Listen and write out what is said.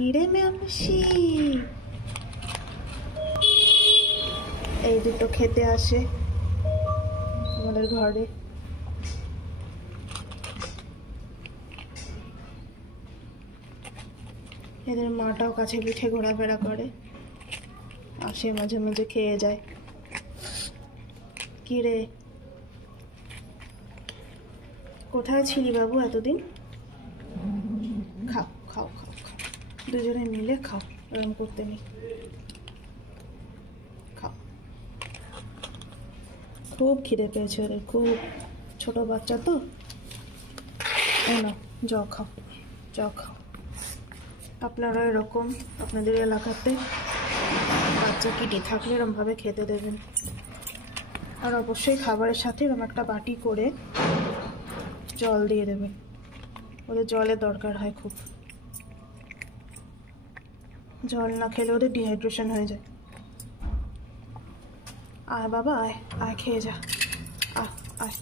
কিরে মেমসি, এই দুটো খেতে আসে আমাদের ঘরে। এদের মাটাও কাছে পিঠে ঘোরাফেরা করে, আসে মাঝে মাঝে খেয়ে যায়। কিরে, কোথায় ছিলি বাবু এতদিন? খাও খাও খাও খাও, দুজনে মিলে খাও, এরকম করতে নেই। খাও, খুব খিদে পেয়েছে ওদের, খুব। ছোট বাচ্চা তো। না, যাও খাও, যাও খাও। আপনারা এরকম আপনাদের এলাকাতে বাচ্চা কিটি থাকলে এরকমভাবে খেতে দেবেন। আর অবশ্যই খাবারের সাথে এরকম একটা বাটি করে জল দিয়ে দেবেন, ওদের জলের দরকার হয় খুব। জল না খেলে ওদের ডিহাইড্রেশন হয়ে যায়। আয় বাবা, আয় আয়, খেয়ে যা, আয় আয়।